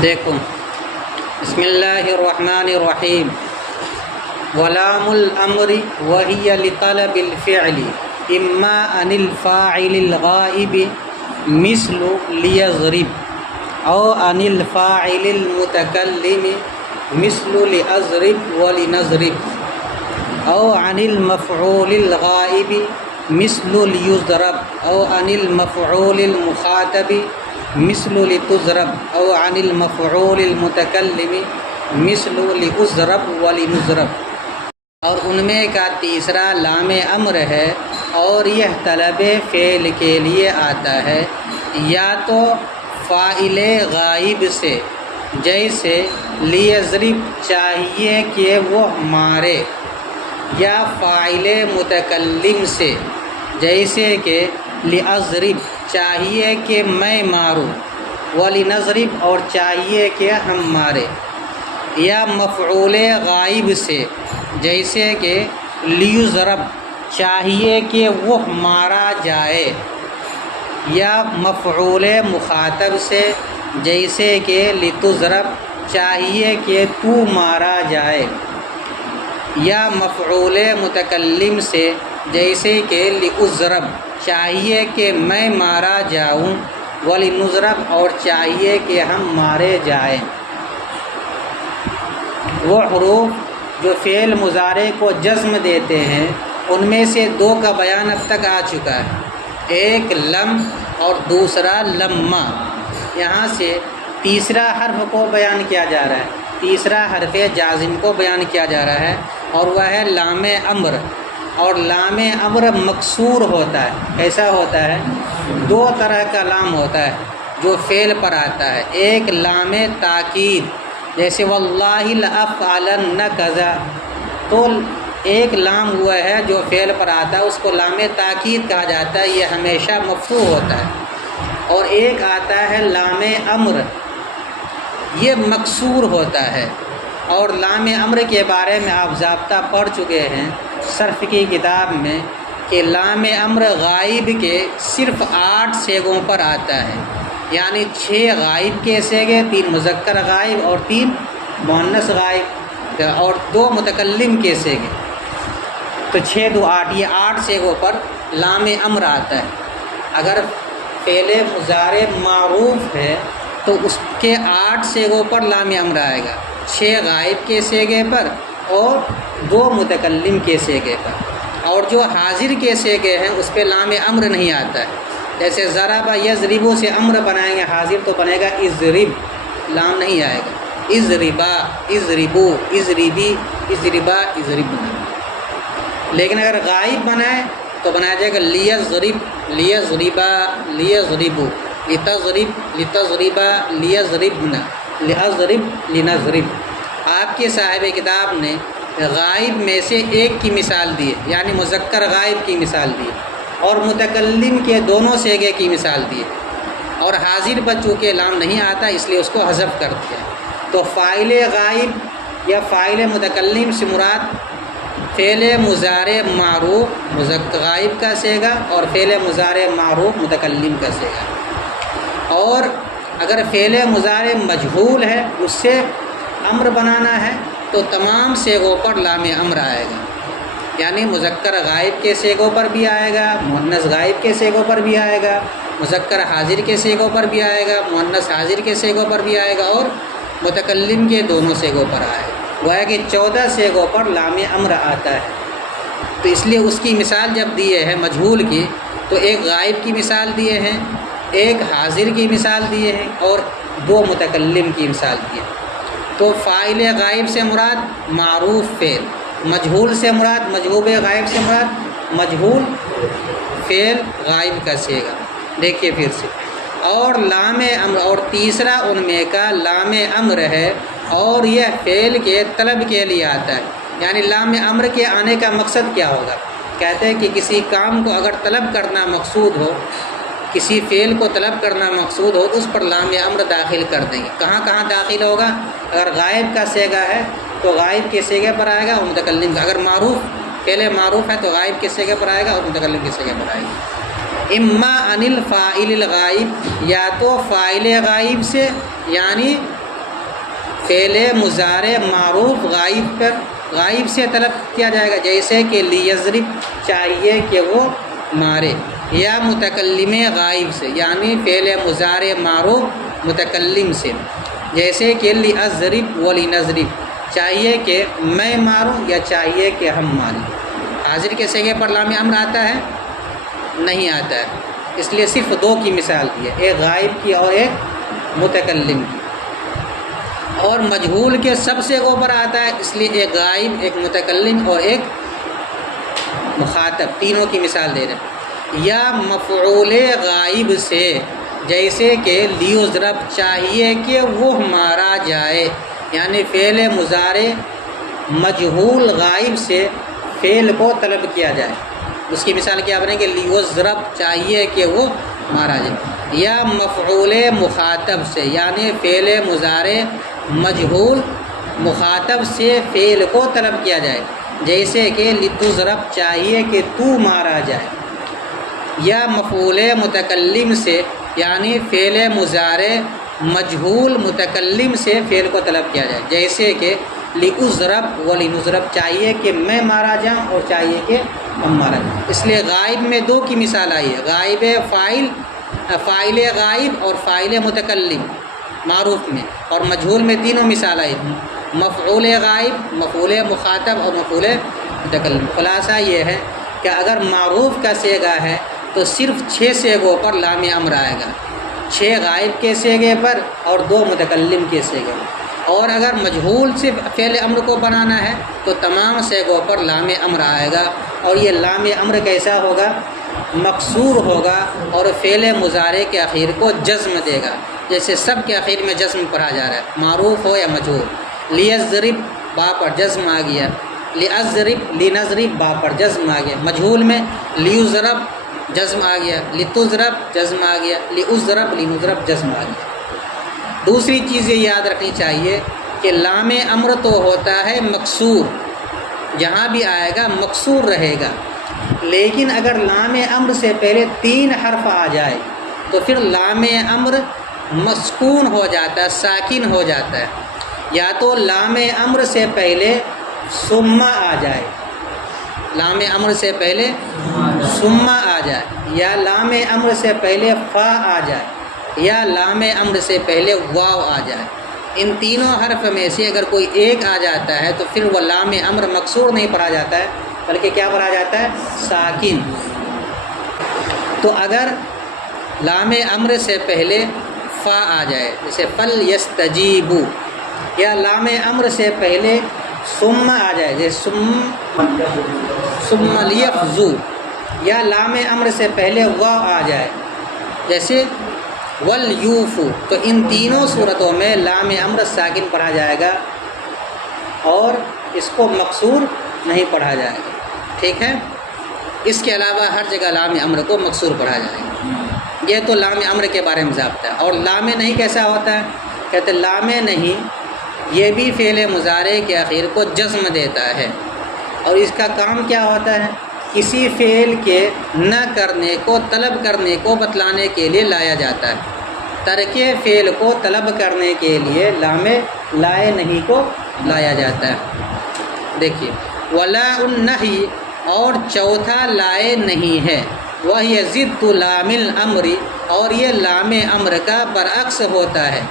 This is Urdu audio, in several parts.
دیکھو، بسم اللہ الرحمن الرحیم۔ ولام الامر وهي لطلب الفعل اما عن الفاعل الغائب مثل ليضرب او عن الفاعل المتكلم مثل لأضرب ولنضرب او عن المفعول الغائب مثل ليضرب او عن المفعول المخاطب مثل لتضرب او عن المفعول المتكلم مثل لأضرب ولنضرب۔ اور ان میں کا تیسرا لام امر ہے اور یہ طلب فعل کے لیے آتا ہے، یا تو فاعل غائب سے جیسے لیضرب چاہیے کہ وہ مارے، یا فاعل متکلم سے جیسے کہ لیضرب چاہیے کہ میں ماروں، ولنضرب اور چاہیے کہ ہم مارے، یا مفعول غائب سے جیسے کہ لیضرب چاہیے کہ وہ مارا جائے، یا مفعول مخاطب سے جیسے کہ لتضرب چاہیے کہ تو مارا جائے، یا مفعول متکلم سے جیسے کہ لأضرب چاہیے کہ میں مارا جاؤں، ولنضرب اور چاہیے کہ ہم مارے جائیں۔ وہ حروف جو فعل مضارع کو جزم دیتے ہیں ان میں سے دو کا بیان اب تک آ چکا ہے، ایک لم اور دوسرا لما۔ یہاں سے تیسرا حرف کو بیان کیا جا رہا ہے، تیسرا حرف جازم کو بیان کیا جا رہا ہے، اور وہ ہے لام امر۔ اور لام امر مکسور ہوتا ہے۔ کیسا ہوتا ہے؟ دو طرح کا لام ہوتا ہے جو فعل پر آتا ہے، ایک لام تاکید جیسے واللہ لأفعلن کذا، تو ایک لام ہوا ہے جو فعل پر آتا ہے، اس کو لام تاکید کہا جاتا ہے، یہ ہمیشہ مفتوح ہوتا ہے۔ اور ایک آتا ہے لام امر، یہ مکسور ہوتا ہے۔ اور لام امر کے بارے میں آپ ضابطہ پڑھ چکے ہیں صرف کی کتاب میں کہ لام امر غائب کے صرف 8 صیغوں پر آتا ہے، یعنی 6 غائب کے صیغے، 3 مذکر غائب اور 3 مؤنث غائب اور 2 متکلم کے صیغے، تو 6 2 8، یہ 8 صیغوں پر لام امر آتا ہے۔ اگر فعل مضارع معروف ہے تو اس کے 8 صیغوں پر لام امر آئے گا، 6 غائب کے صیغے پر اور 2 متکلم کے صیغے پر۔ اور جو حاضر کے صیغے ہیں اس پہ لام امر نہیں آتا ہے، جیسے ضرب یضرب سے امر بنائیں گے، حاضر تو بنے گا اضرب، لام نہیں آئے گا، اضربا اضربو اضربی اضربا اضربنا۔ لیکن اگر غائب بنائے تو بنایا جائے گا لیضرب لیضربا لیضربو لتضرب لتضربا لیضربنا لأضرب لنضرب۔ آپ کے صاحب کتاب نے غائب میں سے ایک کی مثال دی ہے، یعنی مذکر غائب کی مثال دی ہے، اور متکلم کے دونوں صیغے کی مثال دی ہے، اور حاضر پر چونکہ لام نہیں آتا اس لیے اس کو حذف کر دیا۔ تو فاعل غائب یا فاعل متکلم سے مراد فعل مضارع معروف مذکر غائب کا صیغہ اور فعل مضارع معروف متکلم کا صیغہ۔ اور اگر فعل مضارع مجہول ہے اس سے امر بنانا ہے تو تمام صیغوں پر لام امر آئے گا، یعنی مذکر غائب کے صیغوں پر بھی آئے گا، مؤنث غائب کے صیغوں پر بھی آئے گا، مذکر حاضر کے صیغوں پر بھی آئے گا، مؤنث حاضر کے صیغوں پر بھی آئے گا، اور متکلم کے دونوں صیغوں پر آئے گا۔ وہ ہے کہ 14 صیغوں پر لام امر آتا ہے۔ تو اس لیے اس کی مثال جب دیے ہیں مجہول کی تو ایک غائب کی مثال دیے ہیں، ایک حاضر کی مثال دیے ہیں، اور 2 متکلم کی مثال دیے ہیں۔ تو فاعل غائب سے مراد معروف فعل، مجہول سے مراد مجہول غائب سے مراد مجہول فعل غائب کا صیغہ۔ دیکھیے پھر سے، اور لام امر، اور تیسرا ان میں کا لام امر ہے اور یہ فعل کے طلب کے لیے آتا ہے۔ یعنی لام امر کے آنے کا مقصد کیا ہوگا؟ کہتے ہیں کہ کسی کام کو اگر طلب کرنا مقصود ہو، کسی فعل کو طلب کرنا مقصود ہو تو اس پر لام امر داخل کر دیں گے۔ کہاں کہاں داخل ہوگا؟ اگر غائب کا صیغہ ہے تو غائب کے صیغے پر آئے گا اور متکلم کا، اگر معروف فعل معروف ہے تو غائب کے صیغے پر آئے گا اور متکلم کے صیغے پر آئے گا۔ اما عن الفاعل الغائب، یا تو فاعل غائب سے یعنی فعل مضارع معروف غائب سے طلب کیا جائے گا، جیسے کہ لیضرب چاہیے کہ وہ مارے، یا متکلم غائب سے یعنی فعل مضارع معروف متکلم سے، جیسے کہ لیضرب ولنضرب چاہیے کہ میں ماروں یا چاہیے کہ ہم ماریں۔ حاضر کے صیغے پر لام امر آتا ہے؟ نہیں آتا ہے، اس لیے صرف دو کی مثال دی ہے، ایک غائب کی اور ایک متکلم کی۔ اور مجہول کے سب صیغوں پر آتا ہے، اس لیے ایک غائب، ایک متکلم اور ایک مخاطب، تینوں کی مثال دے رہے ہیں۔ یا مفعول غائب سے، جیسے کہ لیضرب چاہیے کہ وہ مارا جائے، یعنی فعل مضارع مجہول غائب سے فعل کو طلب کیا جائے، اس کی مثال کیا بنے کہ لیضرب چاہیے کہ وہ مارا جائے۔ یا مفعول مخاطب سے، یعنی فعل مضارع مجہول مخاطب سے فعل کو طلب کیا جائے، جیسے کہ لتضرب چاہیے کہ تو مارا جائے۔ یا مفعول متکلم سے، یعنی فعل مضارع مجہول متکلم سے فعل کو طلب کیا جائے، جیسے کہ لأضرب ولنضرب چاہیے کہ میں مارا جاؤں اور چاہیے کہ ہم مارا جائیں۔ اس لیے غائب میں دو کی مثال آئی ہے، غائب فاعل غائب اور فاعل متکلم معروف میں، اور مجہول میں تینوں مثال آئی، مفعول غائب، مفعول مخاطب اور مفعول متکلم۔ خلاصہ یہ ہے کہ اگر معروف کا صیغہ ہے تو صرف 6 صیغوں پر لام امر آئے گا، 6 غائب کے صیغے پر اور 2 متکلم کے صیغے پر۔ اور اگر مجہول سے فعل امر کو بنانا ہے تو تمام صیغوں پر لام امر آئے گا، اور یہ لام امر کیسا ہوگا؟ مکسور ہوگا، اور فعل مضارع کے آخر کو جزم دے گا، جیسے سب کے آخر میں جزم پڑھا جا رہا ہے، معروف ہو یا مجہول۔ لیضرب با پر جزم آ گیا، لیضرب لنضرب با پر جزم آ گیا، مجہول میں لیضرب جزم آ گیا، لتضرب جزم آ گیا، لأضرب لنضرب جزم آ گیا۔ دوسری چیز یہ یاد رکھنی چاہیے کہ لام امر تو ہوتا ہے مکسور، جہاں بھی آئے گا مکسور رہے گا، لیکن اگر لام امر سے پہلے 3 حرف آ جائے تو پھر لام امر مسکون ہو جاتا ہے، ساکن ہو جاتا ہے۔ یا تو لام امر سے پہلے ثم آ جائے، لام امر سے پہلے ثم آ جائے، یا لام امر سے پہلے فا آ جائے، یا لام امر سے پہلے واو آ جائے۔ ان تینوں حرف میں سے اگر کوئی ایک آ جاتا ہے تو پھر وہ لام امر مکسور نہیں پڑھا جاتا ہے، بلکہ کیا پڑھا جاتا ہے؟ ساکن۔ تو اگر لام امر سے پہلے فا آ جائے، جیسے فلیستجیبوا، یا لام امر سے پہلے ثم آ جائے، جیسے ثم لیفظوا، یا لام امر سے پہلے واو آ جائے، جیسے ولیوفو، تو ان تینوں صورتوں میں لام امر ساکن پڑھا جائے گا اور اس کو مکسور نہیں پڑھا جائے گا، ٹھیک ہے؟ اس کے علاوہ ہر جگہ لام امر کو مکسور پڑھا جائے گا۔ یہ تو لام امر کے بارے میں ضابطہ ہے۔ اور لام نہیں کیسا ہوتا ہے؟ کہتے لام نہیں یہ بھی فعل مضارع کے آخر کو جزم دیتا ہے، اور اس کا کام کیا ہوتا ہے؟ کسی فعل کے نہ کرنے کو طلب کرنے کو بتلانے کے لیے لایا جاتا ہے، ترک فعل کو طلب کرنے کے لیے لام لائے نہیں کو لایا جاتا ہے۔ دیکھیے ولا النہی، اور چوتھا لائے نہیں ہے، وہی ضد لام الامر، اور یہ لام امر کا برعکس ہوتا ہے۔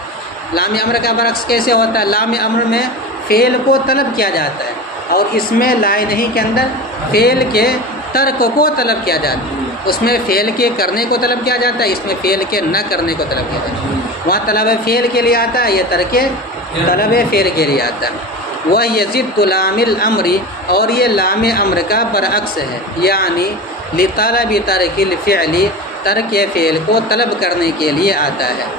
لام امر کا برعکس کیسے ہوتا ہے؟ لام امر میں فعل کو طلب کیا جاتا ہے، اور اس میں لائے نہیں کے اندر فعل کے ترک کو طلب کیا جاتا ہے۔ اس میں فعل کے کرنے کو طلب کیا جاتا ہے، اس میں فعل کے نہ کرنے کو طلب کیا جاتا ہے۔ وہاں طلب فعل کے لیے آتا ہے، یہ ترک طلب فعل کے لیے آتا ہے۔ وہ یزید لام الامر، اور یہ لام امر کا برعکس ہے، یعنی لطلب ترک الفعل، ترک فعل کو طلب کرنے کے لیے آتا ہے۔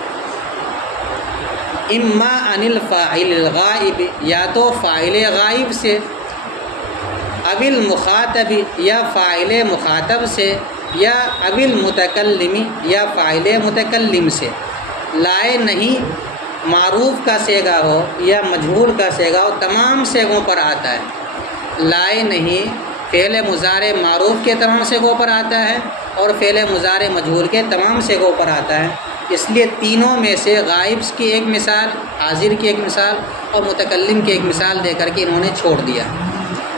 اما عن الفاعل الغائب، یا تو فاعل غائب سے، اب المخاطب، یا فاعل مخاطب سے، یا اب المتکلم، یا فاعل متکلم سے۔ لائے نہیں معروف کا صیغہ ہو یا مجہول کا صیغہ ہو، تمام صیغوں پر آتا ہے۔ لائے نہیں فعل مضارع معروف کے تمام صیغوں پر آتا ہے، اور فعل مضارع مجہول کے تمام صیغوں پر آتا ہے۔ اس لیے تینوں میں سے غائب کی ایک مثال، حاضر کی ایک مثال اور متکلم کی ایک مثال دے کر کے انہوں نے چھوڑ دیا۔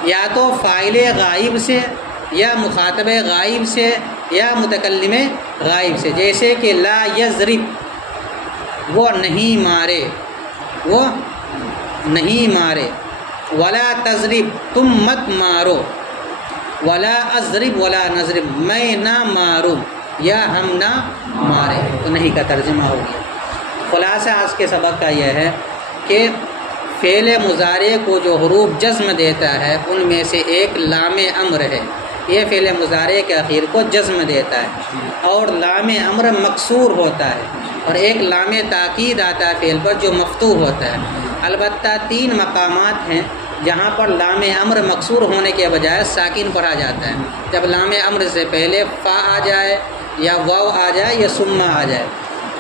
یا تو فاعل غائب سے یا مخاطب غائب سے یا متکلم غائب سے، جیسے کہ لا یضرب، وہ نہیں مارے، وہ نہیں مارے، ولا تضرب، تم مت مارو، ولا اضرب ولا نضرب، میں نہ ماروں یا ہم نہ مارے، تو نہیں کا ترجمہ ہو گیا۔ خلاصہ آج کے سبق کا یہ ہے کہ فعل مضارع کو جو حروف جزم دیتا ہے ان میں سے ایک لام امر ہے، یہ فعل مضارع کے اخیر کو جزم دیتا ہے، اور لام امر مکسور ہوتا ہے، اور ایک لام تاکید آتا ہے فعل پر جو مفتوح ہوتا ہے۔ البتہ 3 مقامات ہیں جہاں پر لام امر مکسور ہونے کے بجائے ساکن پڑھا جاتا ہے، جب لام امر سے پہلے فا آ جائے یا واو آ جائے یا سما آ جائے۔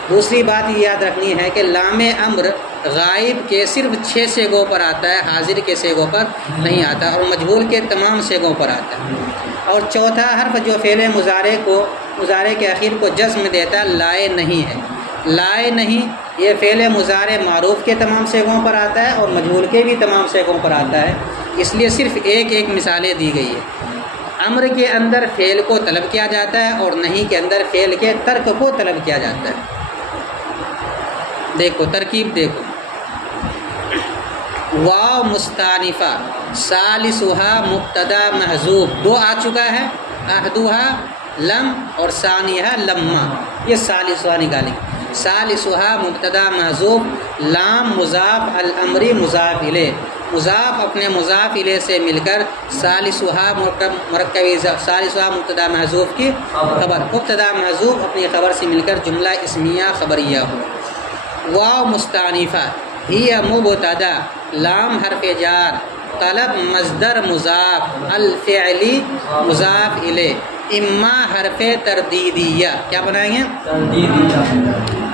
دوسری بات یہ یاد رکھنی ہے کہ لام امر غائب کے صرف 6 صیغوں پر آتا ہے، حاضر کے صیغوں پر نہیں آتا، اور مجہول کے تمام صیغوں پر آتا ہے۔ اور چوتھا حرف جو فعل مضارع کے اخیر کو جزم دیتا ہے لائے نہیں ہے۔ لائے نہیں یہ فعل مضارع معروف کے تمام صیغوں پر آتا ہے اور مجہول کے بھی تمام صیغوں پر آتا ہے، اس لیے صرف ایک مثالیں دی گئی ہے۔ امر کے اندر فعل کو طلب کیا جاتا ہے اور نہیں کے اندر فعل کے ترک کو طلب کیا جاتا ہے۔ دیکھو ترکیب دیکھو، واو مستانفہ ثالثھا مبتدا محذوف، 2 آ چکا ہے، احدھا لم اور ثانیہ لما، یہ ثالثھا نکالیں۔ ثالثھا مبتدا محذوف، لام مضاف، الامری مضاف الیہ، مضاف اپنے مضاف الیہ سے مل کر ثالثھا مرکبی ثالثھا مبتدا محذوف کی خبر، مبتدا محذوف اپنی خبر سے مل کر جملہ اسمیہ خبریہ ہو۔ واو مستانفہ ہی مبتدا، لام حرف جار، طلب مصدر مضاف، الفعلی مضاف الیہ، اما حرف تردیدیہ، کیا بنائیں گے؟ تردیدیہ،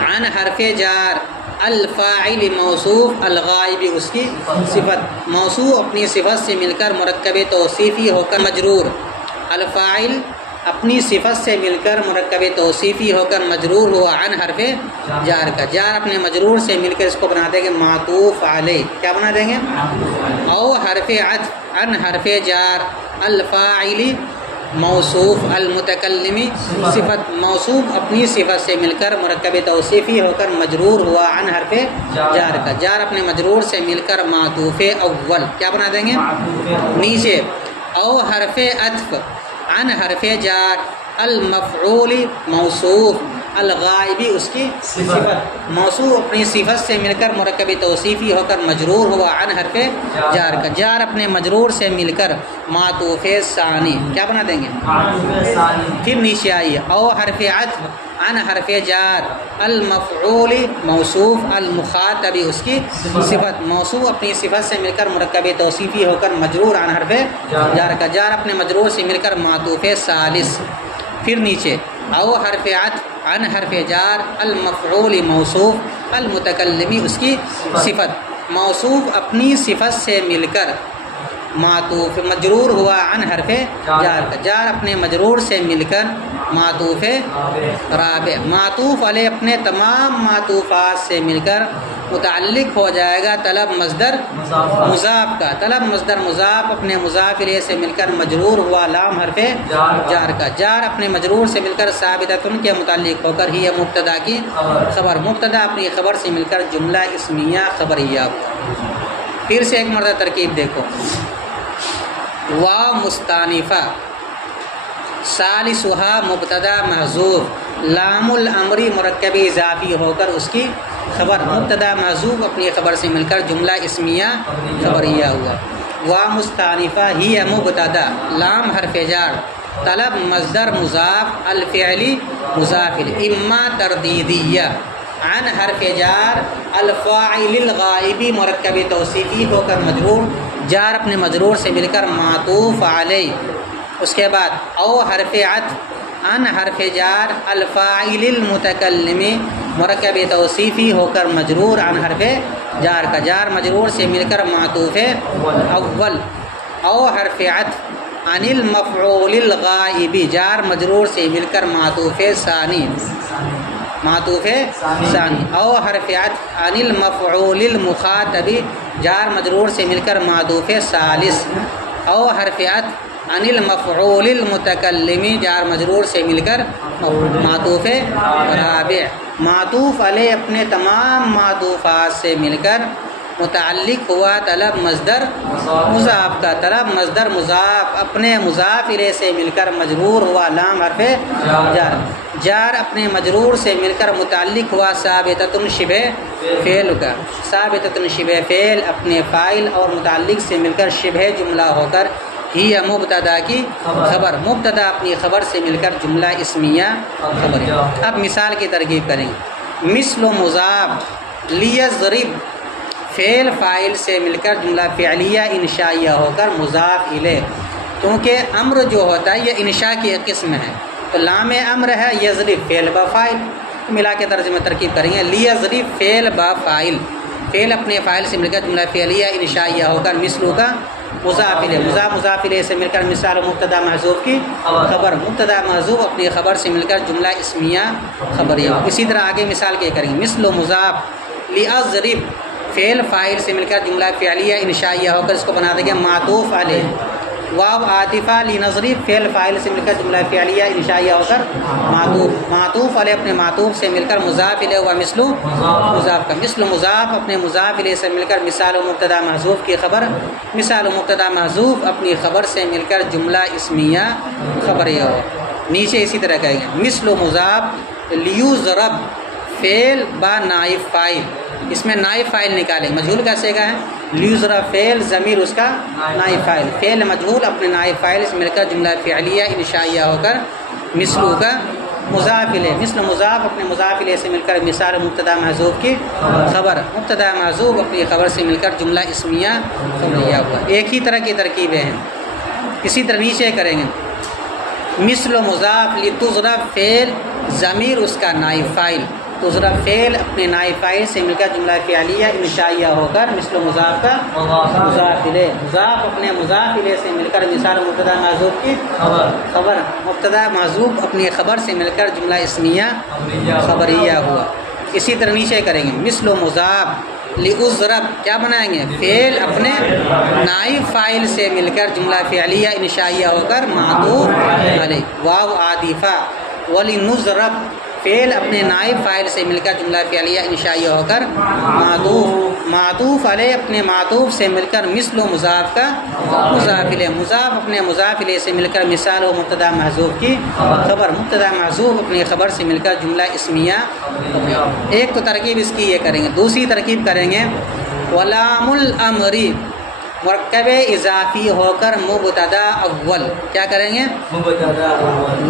عن حرف جار، الفاعل موصوف، الغائب اس کی صفت، موصوف اپنی صفت سے مل کر مرکب توصیفی ہو کر مجرور، الفاعل اپنی صفت سے مل کر مرکب توصیفی ہو کر مجرور ہوا عن حرف جار کا، جار اپنے مجرور سے مل کر اس کو بنا دیں گے معطوف علیہ، کیا بنا دیں گے؟ او حرف عطف عن حرف جار، الفاعل موصوف، المتکلمی صفت، موصوف اپنی صفت سے مل کر مرکب توصیفی ہو کر مجرور ہوا عن حرف جار کا، جار اپنے مجرور سے مل کر معطوف اول، کیا بنا دیں گے؟ نیچے او حرف عطف عن حرف جار، المفعول موصوف، الغائبی اس کی صفت، موصوف اپنی صفت سے مل کر مرکب توصیفی ہو کر مجرور ہوا عن حرف جار کا، جار اپنے مجرور سے مل کر معطوف ثانی، کیا بنا دیں گے؟ پھر نیچے آئیے، او حرف عطف عن حرف جار، المفعول موصوف، المخاطب اس کی صفت، موصوف اپنی صفت سے مل کر مرکب توصیفی ہو کر مجرور عن حرف جار کا، جار اپنے مجرور سے مل کر معطوف ثالث۔ پھر نیچے او حرف عطف عن حرف جار، المفعول موصوف، المتکلمی اس کی صفت، موصوف اپنی صفت سے مل کر معطوف مجرور ہوا عن حرف جار کا، جار اپنے مجرور سے مل کر معطوف رابع، معطوف علیہ اپنے تمام معطوفات سے مل کر متعلق ہو جائے گا طلب مصدر مضاف کا، طلب مصدر مضاف اپنے مضاف الیہ سے مل کر مجرور ہوا لام حرف جار کا، جار اپنے مجرور سے مل کر ثابتۃ کے متعلق ہو کر ہی مبتدا کی خبر، مبتدا اپنی خبر سے مل کر جملہ اسمیہ خبریہ ہوا۔ پھر سے ایک مرتبہ ترکیب دیکھو، واو مستانفہ ثالثھا مبتدا محذوف، لام الامری مرکب اضافی ہو کر اس کی خبر، مبتدا محذوف اپنی خبر سے مل کر جملہ اسمیہ خبریہ ہوا۔ واو مستانفہ ہی مبتدا، لام حرف جار، طلب مصدر مضاف، الفعلی مضاف الیہ، اما تردیدیہ، عن حرف جار، الفاعل الغائبی مرکب توصیفی ہو کر مجرور، جار اپنے مجرور سے مل کر معطوف علیہ۔ اس کے بعد او حرف عطف عن حرف جار، الفاعل المتکلمی مرکب توصیفی ہو کر مجرور عن حرف جار کا، جار مجرور سے مل کر معطوف اول۔ او حرف عطف عن المفعول الغائبی، جار مجرور سے مل کر معطوف ثانی۔ معطوف ثانی، او حرف عطف عن المفعول المخاطب جار مجرور سے مل کر معطوف ثالث، او حرف عطف عن المفعول المتکلم جار مجرور سے مل کر معطوف رابع۔ معطوف علیہ اپنے تمام معطوفات سے مل کر متعلق ہوا طلب مصدر مضاف کا، طلب مصدر مضاف اپنے مضاف الیہ سے مل کر مجرور ہوا لام حرف جار، جار اپنے مجرور سے مل کر متعلق ہوا ثابتۃ شبہ فعل کا، ثابتۃ شبہ فعل اپنے فاعل اور متعلق سے مل کر شبہ جملہ ہو کر ہی مبتدا کی خبر، مبتدا اپنی خبر سے مل کر جملہ اسمیہ خبر۔ اب مثال کی ترکیب کریں گے، مثل و مضاف لیضرب فعل فاعل سے مل کر جملہ فعلیہ انشائیہ ہو کر مضاف الیہ، کیونکہ امر جو ہوتا ہے یہ انشاء کی ایک قسم ہے، تو لام امر ہے یضرب فعل با فاعل، ملا کے ترجمہ ترکیب کریں گے، لیضرب فعل با فاعل، فعل اپنے فاعل سے مل کر جملہ فعلیہ انشائیہ ہو کر مثلو کا مضاف الیہ، مضاف الیہ سے مل کر مثال و مبتدا محذوف کی خبر، مبتدا محذوف اپنی خبر سے مل کر جملہ اسمیہ خبریہ۔ اسی طرح آگے مثال کے کریں گے، مثل و مضاف لیضرب فعل فاعل سے مل کر جملہ فعلیہ انشائیہ ہو کر اس کو بنا دیں گے معطوف علیہ، واو عاطفہ لنضرب فعل فاعل سے مل کر جملہ فعلیہ انشائیہ ہو کر معطوف علیہ اپنے معطوف سے مل کر مضاف الیہ ہوا مثل مضاف کا، مثل مضاف اپنے مضاف الیہ سے مل کر مثال و مبتدا محذوف کی خبر، مثال و مبتدا محذوف اپنی خبر سے مل کر جملہ اسمیہ خبریہ ہو۔ نیچے اسی طرح کہیں گے، مثل مضاف لیضرب فعل با نائب فاعل، اس میں نائب فاعل نکالیں، مجہول کا سیگا ہے، لیضرب فعل ضمیر اس کا نائب فاعل، فعل مجہول اپنے نائب فاعل سے مل کر جملہ فعلیہ انشائیہ ہو کر مثلو کا مضاف الیہ، مثل مضاف اپنے مضاف الیہ سے مل کر مثال مبتدا محذوف کی خبر، مبتدا محذوف اپنی خبر سے مل کر جملہ اسمیہ خبریہ ہوا۔ ایک ہی طرح کی ترکیبیں ہیں، اسی طرح نیچے کریں گے، مثل مضاف لتضرب فعل ضمیر اس کا نائب فاعل، تضرب فعل اپنے نائب فاعل سے مل کر جملہ فعلیہ انشائیہ ہو کر مثل مضاف کا مضاف الیہ، مضاف اپنے مضاف الیہ سے مل کر مثال مبتدا محذوف کی خبر، مبتدا محذوف اپنی خبر سے مل کر جملہ اسمیہ خبریہ ہوا۔ اسی طرح نیچے کریں گے، مثل مضاف لیضرب کیا بنائیں گے، فعل اپنے نائب فاعل سے مل کر جملہ فعلیہ انشائیہ ہو کر معطوف علیہ، واو عاطفہ، ولنضرب فعل اپنے نائب فاعل سے مل کر جملہ فعلیہ انشائیہ ہو کر معطوف علیہ اپنے معطوف سے مل کر مثل و مضاف کا مضاف الیہ، مضاف اپنے مضاف الیہ سے مل کر مثال و مبتدا محذوف کی خبر، مبتدا محذوف اپنی خبر سے مل کر جملہ اسمیہ۔ ایک تو ترکیب اس کی یہ کریں گے، دوسری ترکیب کریں گے، ولام الامر مرکب اضافی ہو کر مبتدا اول، کیا کریں گے،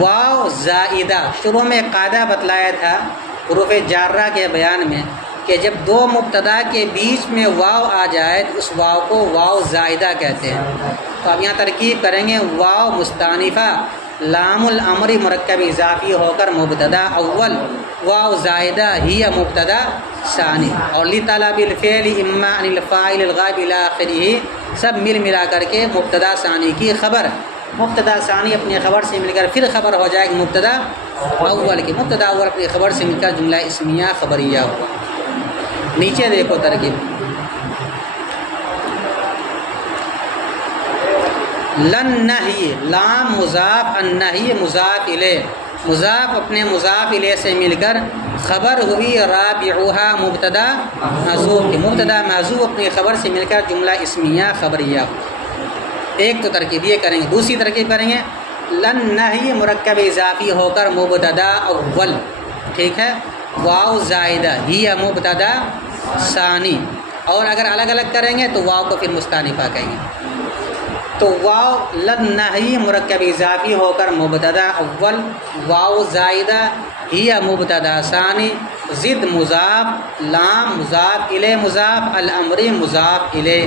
واو زائدہ، شروع میں قاعدہ بتلایا تھا حروف جارہ کے بیان میں کہ جب دو مبتدا کے بیچ میں واو آ جائے تو اس واو کو واو زائدہ کہتے ہیں۔ تو اب یہاں ترکیب کریں گے، واو مستانفہ لام الامر مرکب اضافی ہو کر مبتدا اول، واو زائدہ ہی مبتدا ثانی، اور لطلب الفعل اما عن الفاعل الغائب الی آخرہ، سب ملا کر کے مبتدا ثانی کی خبر، مبتدا ثانی اپنی خبر سے مل کر پھر خبر ہو جائے گی مبتدا اول کی، مبتدا اول اپنی خبر سے مل کر جملہ اسمیہ خبریہ ہوا۔ نیچے دیکھو ترکیب، لن نہی لام مضاف النہی مضاف الیہ، مضاف اپنے مضاف الیہ سے مل کر خبر ہوئی رابعھا مبتدا محذوف کی، مبتدا محذوف اپنی خبر سے مل کر جملہ اسمیہ خبریہ۔ ایک تو ترکیب یہ کریں گے، دوسری ترکیب کریں گے، لن نہی مرکب اضافی ہو کر مبتدا اول، ٹھیک ہے، واو زائدہ ہی مبتدا ثانی، اور اگر الگ الگ کریں گے تو واو کو پھر مستانفہ کہیں گے۔ تو واو لن نہی مرکب اضافی ہو کر مبتدا اول، واو زائدہ ہی مبتدا ثانی، زد مضاف، لام مضاف الیہ مضاف، الامر مضاف الیہ،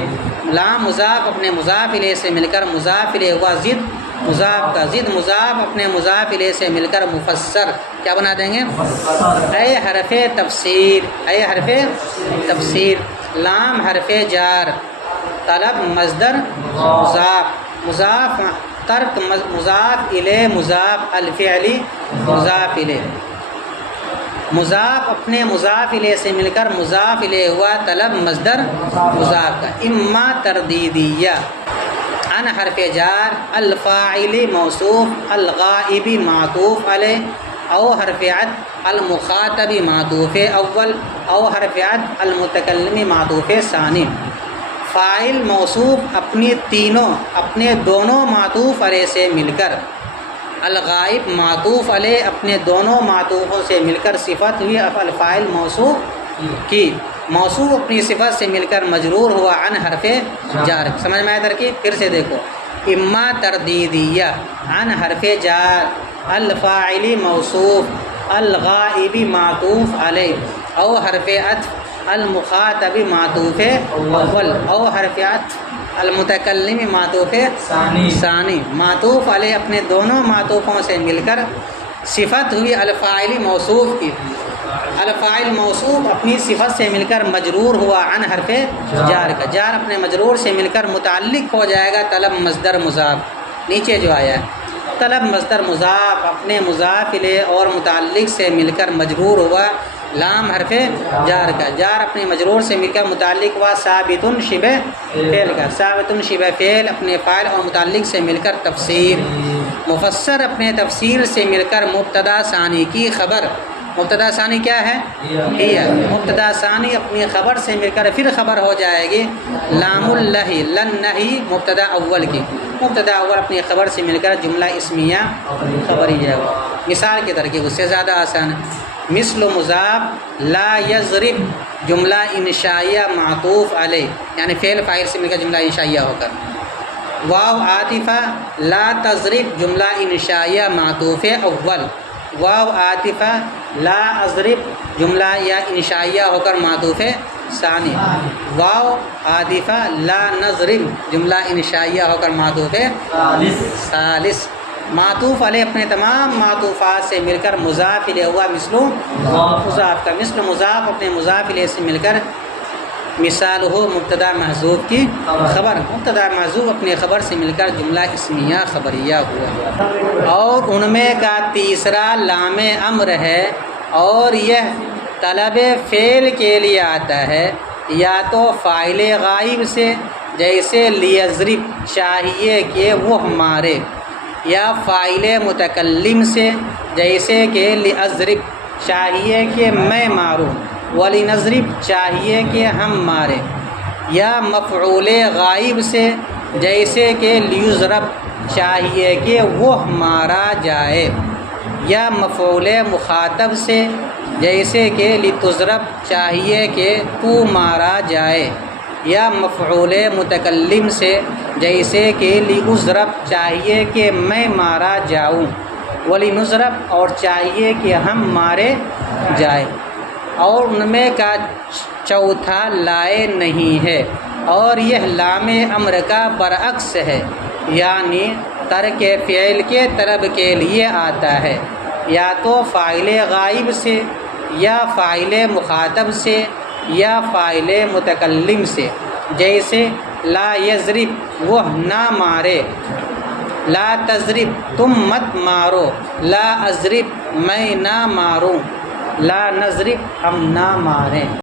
لام مضاف اپنے مضاف الیہ سے مل کر مضاف الیہ ہوا زد مضاف کا، زد مضاف اپنے مضاف الیہ سے مل کر مفسر، کیا بنا دیں گے، اے حرف تفسیر، اے حرف تفسیر، لام حرف جار، طلب مصدر مضاف، مضاف ترک مضاف الیہ مضاف، الفعلی مضاف الیہ۔ مضاف اپنے مضاف الیہ سے مل کر مضاف الیہ ہوا طلب مصدر مضاف کا اما تردیدیہ عن حرف جار الفاعل موصوف الغائب معطوف علیہ او حرف عطف المخاطب معطوف اول او حرف عطف المتکلم معطوف ثانی۔ فاعل موصوف اپنے دونوں معطوف علیہ سے مل کر، الغائب معطوف علیہ اپنے دونوں معطوفوں سے مل کر صفت ہوئی الفاعل موصوف کی، موصوف اپنی صفت سے مل کر مجرور ہوا عن حرف جار۔ سمجھ میں آیا ترکیب؟ پھر سے دیکھو، اما تردیدیہ عن حرف جار الفاعل موصوف الغائب معطوف علیہ او حرف عطف المخاطب معطوف اول او حرف عطف المتکلم معطوف ثانی۔ معطوف علیہ اپنے دونوں معطوفوں سے مل کر صفت ہوئی الفاعل موصوف کی، الفاعل موصوف اپنی صفت سے مل کر مجرور ہوا عن حرف جار کا، جار اپنے مجرور سے مل کر متعلق ہو جائے گا طلب مصدر مضاف۔ نیچے جو آیا ہے طلب مصدر مضاف اپنے مضاف الیہ اور متعلق سے مل کر مجرور ہوا لام حرف جار کا، جار اپنے مجرور سے مل کر متعلق ہوا ثابت شبہ فعل کا، ثابت شبہ فعل اپنے فاعل اور متعلق سے مل کر تفسیر، مفسر اپنے تفسیر سے مل کر مبتدا ثانی کی خبر، مبتدا ثانی کیا ہے؟ ہی، مبتدا ثانی اپنی خبر سے مل کر پھر خبر ہو جائے گی لام اللہی لن نہی مبتدا اول کی، مبتدا اول اپنی خبر سے مل کر جملہ اسمیہ خبریہ ہوا۔ مثال کے ترکیب اس سے زیادہ آسان ہے، مثل مضاف لا یضرب جملہ انشائیہ معطوف علیہ، یعنی فعل فاعل سے مل کر جملہ انشائیہ ہو کر، واو عاطفہ لا تضرب جملہ انشائیہ معطوف اول، واو عاطفہ لا اضرب جملہ یا انشائیہ ہو کر معطوف ثانی، واو عاطفہ لا نضرب جملہ انشائیہ ہو کر معطوف ثالث۔ معطوف علیہ اپنے تمام معطوفات سے مل کر مضاف الیہ ہوا مثل مضاف کا، مثل مضاف اپنے مضاف الیہ سے مل کر مثال ہو مبتدا محذوف کی خبر، مبتدا محذوف اپنے خبر سے مل کر جملہ اسمیہ خبریہ ہوا۔ اور ان میں کا تیسرا لام امر ہے، اور یہ طلب فعل کے لیے آتا ہے یا تو فاعل غائب سے جیسے لیضرب چاہیے کہ وہ مارے، یا فاعل متکلم سے جیسے کہ لیضرب چاہیے کہ میں ماروں، ولنضرب چاہیے کہ ہم ماریں، یا مفعول غائب سے جیسے کہ لیضرب چاہیے کہ وہ مارا جائے، یا مفعول مخاطب سے جیسے کہ لتضرب چاہیے کہ تو مارا جائے، یا مفعول متکلم سے جیسے کہ لیضرب چاہیے کہ میں مارا جاؤں، ولنضرب اور چاہیے کہ ہم مارے جائے۔ اور ان میں کا چوتھا لائے نہیں ہے، اور یہ لام امر کا برعکس ہے، یعنی ترک فعل کے طلب کے لیے آتا ہے، یا تو فاعل غائب سے، یا فاعل مخاطب سے، یا فاعل متکلم سے، جیسے لا یضرب وہ نہ مارے، لا تضرب تم مت مارو، لا اضرب میں نہ ماروں، لا نضرب ہم نہ ماریں۔